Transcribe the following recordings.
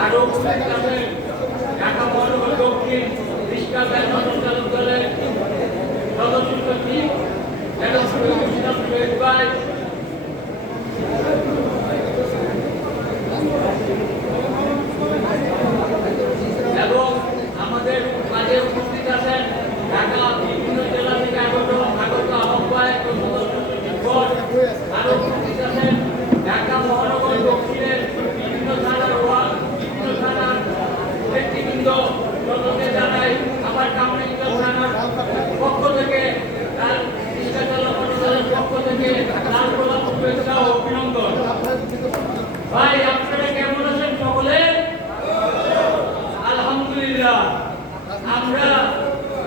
আরও ঢাকা মহানগর দক্ষিণ ইসলামের নটকালক দলের সদস্য সচিব জনাব ইসলাম শহীদ ভাই এবং আমাদের মাঝে উপস্থিত আছেন ঢাকা বিভিন্ন জেলা থেকে আগত আগত আহ্বায়ক ও সদস্য সচিবগণ। আরও উপস্থিত আছেন ঢাকা মহানগর দক্ষিণের বিভিন্ন থানার ওয়ার্ড বিভিন্ন থানার ব্যক্তিবৃন্দ সকলকে জানাই আমার কামরাঙ্গল থানার পক্ষ থেকে তার ইস্টাচালক অনুদানের পক্ষ থেকে তার গোলাপ শুভেচ্ছা ও অভিনন্দন। ভাই আপনারা কেমন আছেন সকলে? আলহামদুলিল্লাহ। আমরা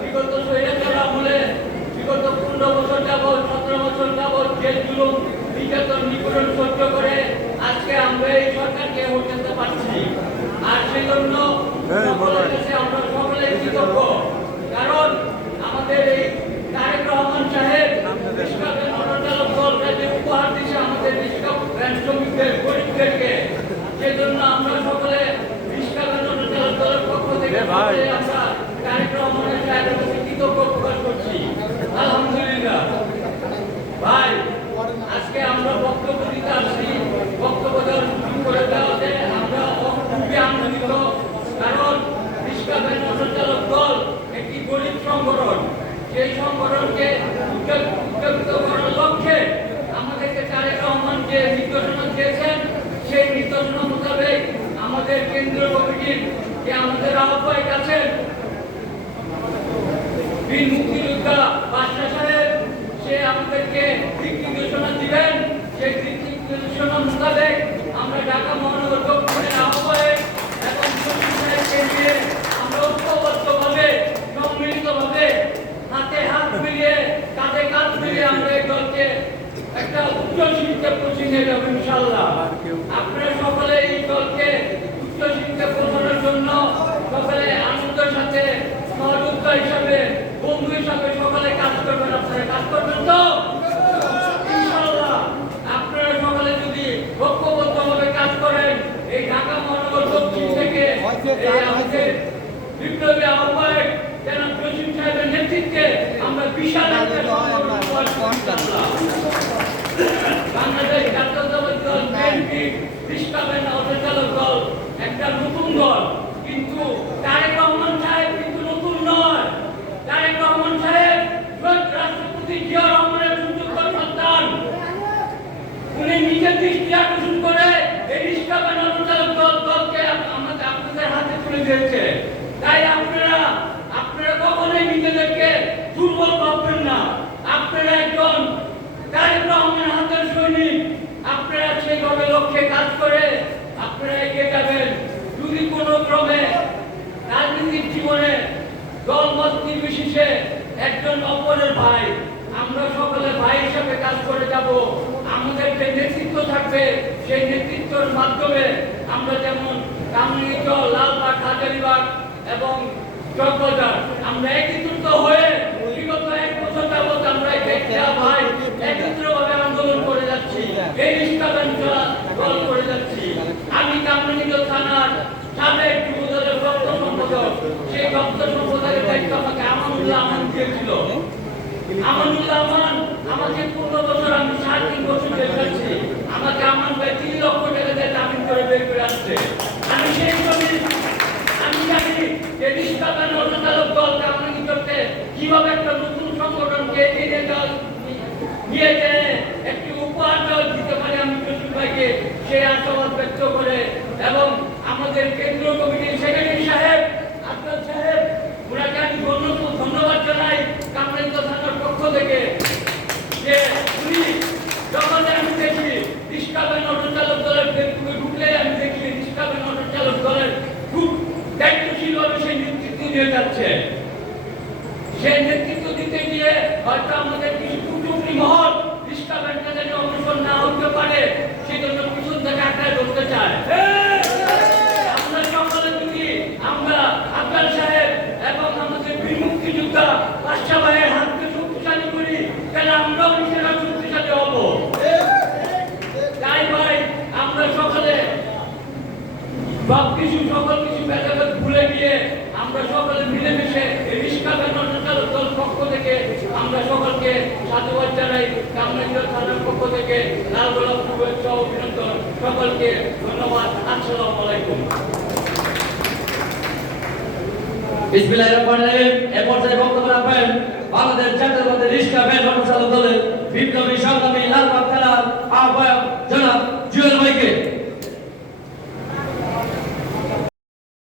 বিগত স্বৈরাচার আমলে বিগত পনেরো বছর যাবৎ সতেরো বছর যাবৎ জেল জুলুম নির্যাতন নিপীড়ন সহ্য করে আজকে আমরা এই সরকারকে ভোট পারছি। আর সেই জন্য আমরা সকলে কৃতজ্ঞ। কারণ আমাদের এই তারেক রহমান সাহেব উপহার দিচ্ছে আমাদের নিষ্কাপ ব্যাংক শ্রমিকদের গরিবদেরকে সেজন্য আমরা সকলে নিষ্কাপের মনোচালক দলের পক্ষ থেকে সকলে আমরা তারেক রহমানের সাহেবের কাছে কৃতজ্ঞ প্রকাশ করছি আলহামদুলিল্লাহ ভাই আজকে আমরা বক্তব্য দিতে আসছি বক্তব্য দেওয়ার সুযোগ করে দেওয়াতে আমরা খুবই আনন্দিত কারণ নিষ্কাপের মনোচালক দল একটি গরিব সংগঠন, সেই সংগঠনকে করার লক্ষ্যে আমাদেরকে তারেক রহমান যে নির্দেশনা দিয়েছেন, সেই নির্দেশনা মোতাবেক আমাদের কেন্দ্রীয় কমিটির যে আমাদের আহ্বায়ক আছেন, বীর মুক্তিযোদ্ধা বাদশা সাহেব, সে আমাদেরকে দিক নির্দেশনা দিবেন। সেই দিক নির্দেশনা মোতাবেক আমরা ঢাকা মহানগর দক্ষিণের আহ্বায়ক এবং সচিব সাহেবকে নিয়ে আমরা ঐক্যবদ্ধভাবে সম্মিলিতভাবে হাতে হাত মিলিয়ে কাঁধে কাঁধ মিলিয়ে আমরা এই দলকে একটা উচ্চ শিক্ষা পৌঁছে ইনশাল্লাহ আপনারা সকলে এই দলকে উচ্চ শিক্ষা জন্য সকলে আনন্দের সাথে সহযোগিতা হিসাবে বন্ধু হিসাবে সকলে কাজ করবেন আপনারা কাজ করবেন তো থেকে আমাদের নেতৃত্বে আমরা বিশাল একটা সংগঠন গড়ে তুলতে ইনশাআল্লাহ। বাংলাদেশ জাতীয়তাবাদী দল বিএনপি ইসলামের নবচালক দল একটা নতুন দল কিন্তু তারেক রহমান সাহেব কিন্তু নতুন নয় তারেক রহমান সাহেব শহীদ রাষ্ট্রপতি জিয়া রহমানের সুযোগ্য সন্তান উনি নিজের দৃষ্টি আকর্ষণ করে এই ইসলামের নবচালক দল দলকে আমাদের আপনাদের হাতে তুলে দিয়েছে তাই আপনারা আপনারা কখনোই নিজেদেরকে দুর্বল ভাববেন না আপনারা একজন তারেক রহমান হাতের সৈনিক আপনারা সেইভাবে লক্ষ্যে কাজ করে আপনারা এগিয়ে যাবেন যদি কোনো ক্রমে রাজনীতির জীবনে দলমত নির্বিশেষে একজন অপরের ভাই। আমরা সকলে ভাই হিসাবে কাজ করে যাব। আমাদের যে নেতৃত্ব থাকবে, সেই নেতৃত্বের মাধ্যমে আমরা যেমন কামলিগঞ্জ লালবাগ, হাজারিবাগ এবং চকবাজার, আমরা একত্রিত হয়ে বিগত এক বছর যাবত আমরা ভাই একত্রভাবে আন্দোলন করে যাচ্ছি। এই দল করে যাচ্ছি। আমি কামলিগঞ্জ থানার সাবেক যুবদলের সম্পাদক। কীভাবে একটা নতুন সংগঠনকে এগিয়ে একটি উপহার দল দিতে পারে আমি জসিম ভাইকে, সেই আশাবাদ ব্যক্ত করে এবং আমাদের কেন্দ্রীয় কমিটির সেক্রেটারি সাহেব আফতাব সাহেব ওনাকে আমি ধন্যবাদ ধন্যবাদ জানাই কামরাঙ্গি থানার পক্ষ থেকে যে উনি যখন আমি দেখি রিস্কাবেন অটো চালক দলের ফেসবুকে ঢুকলে আমি দেখি রিস্কাবেন অটো চালক দলের খুব দিয়ে যাচ্ছে। সেই নেতৃত্ব দিতে গিয়ে হয়তো আমাদের কিছু কুটুম্বি মহল ব্যাংকাদের অগ্রসর না হতে পারে সেজন্য পিছন থেকে আঁকড়ায় ধরতে চায় আমরা সকলে যদি আমরা আব্বাল সাহেব এবং আমাদের বীর মুক্তিযোদ্ধা বাদশা ভাইয়ের হাতকে শক্তিশালী করি তাহলে আমরাও নিজেরা শক্তিশালী হব তাই ভাই আমরা সকলে সব কিছু সকল কিছু ভেদাভেদ ভুলে গিয়ে আমরা সকলে মিলেমিশে এই চালক দল পক্ষ থেকে আমরা সকলকে সাধুবাদ জানাই। কামরাজ্য থানার পক্ষ থেকে লাল গোলাপ শুভেচ্ছা অভিনন্দন। সকলকে ধন্যবাদ। আসসালামু আলাইকুম। বিসমিল্লাহির রহমানির রহিম। এ পর্যায়ে বক্তব্য